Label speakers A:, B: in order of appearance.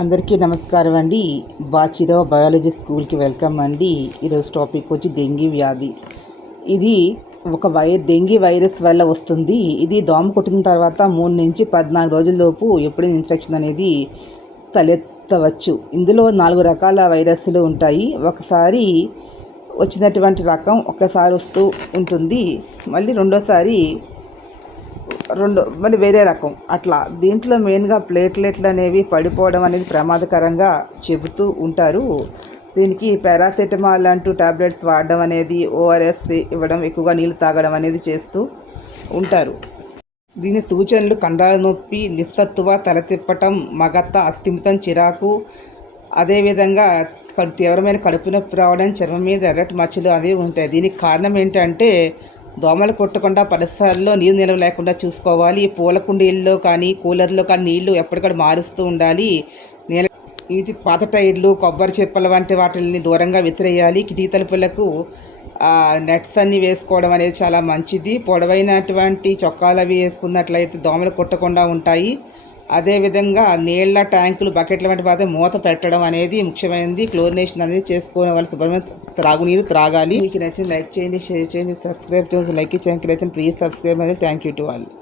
A: అందరికీ నమస్కారం అండి. బాచిలో బయాలజీ స్కూల్కి వెల్కమ్ అండి. ఈరోజు టాపిక్ వచ్చి డెంగీ వ్యాధి. ఇది ఒక వై డెంగీ వైరస్ వల్ల వస్తుంది. ఇది దోమ కొట్టిన తర్వాత మూడు నుంచి పద్నాలుగు రోజుల్లోపు ఎప్పుడైనా ఇన్ఫెక్షన్ అనేది తలెత్తవచ్చు. ఇందులో నాలుగు రకాల వైరస్లు ఉంటాయి. ఒకసారి వచ్చినటువంటి రకం ఒక్కసారి వస్తూ ఉంటుంది. మళ్ళీ రెండోసారి రెండు మళ్ళీ వేరే రకం. అట్లా దీంట్లో మెయిన్గా ప్లేట్లెట్లు అనేవి పడిపోవడం అనేది ప్రమాదకరంగా చెబుతూ ఉంటారు. దీనికి పారాసెటమాల్ అంటూ టాబ్లెట్స్ వాడడం అనేది ఓఆర్ఎస్ ఇవ్వడం ఎక్కువగా నీళ్ళు తాగడం అనేది చేస్తూ ఉంటారు. దీని సూచనలు కండాల నొప్పి నిస్సత్తువ తల తిప్పటం మగత్త అస్థిమితం చిరాకు అదేవిధంగా కడు తీవ్రమైన కడుపు నొప్పి రావడం చర్మం మీద ఎర్రటి మచ్చలు అవి ఉంటాయి. దీనికి కారణం ఏంటంటే దోమలు కొట్టకుండా పరిసరాల్లో నీరు నిల్వ లేకుండా చూసుకోవాలి. పూల కుండీల్లో కానీ కూలర్లో కానీ నీళ్ళు ఎప్పటికప్పుడు మారుస్తూ ఉండాలి. నీళ్ళ ఇది పాత టైర్లు కొబ్బరి చెప్పల వంటి వాటిని దూరంగా విసిరేయాలి. కిటికీ తలుపులకు నెట్స్ అన్ని వేసుకోవడం అనేది చాలా మంచిది. పొడవైనటువంటి చొక్కాలు అవి వేసుకున్నట్లయితే దోమలు కొట్టకుండా ఉంటాయి. అదేవిధంగా నీళ్ళ ట్యాంకులు బకెట్ల వంటి పాత్ర మూత పెట్టడం అనేది ముఖ్యమైనది. క్లోరినేషన్ అనేది చేసుకోవడం వల్ల శుభ్రమైన త్రాగునీరు త్రాగాలి. మీకు నచ్చింది లైక్ చేయండి షేర్ చేయండి సబ్స్క్రైబ్ చేయండి. లైక్ చేయండి ప్లీజ్ సబ్స్క్రైబ్ అనేది. థ్యాంక్ యూ టు వాళ్ళు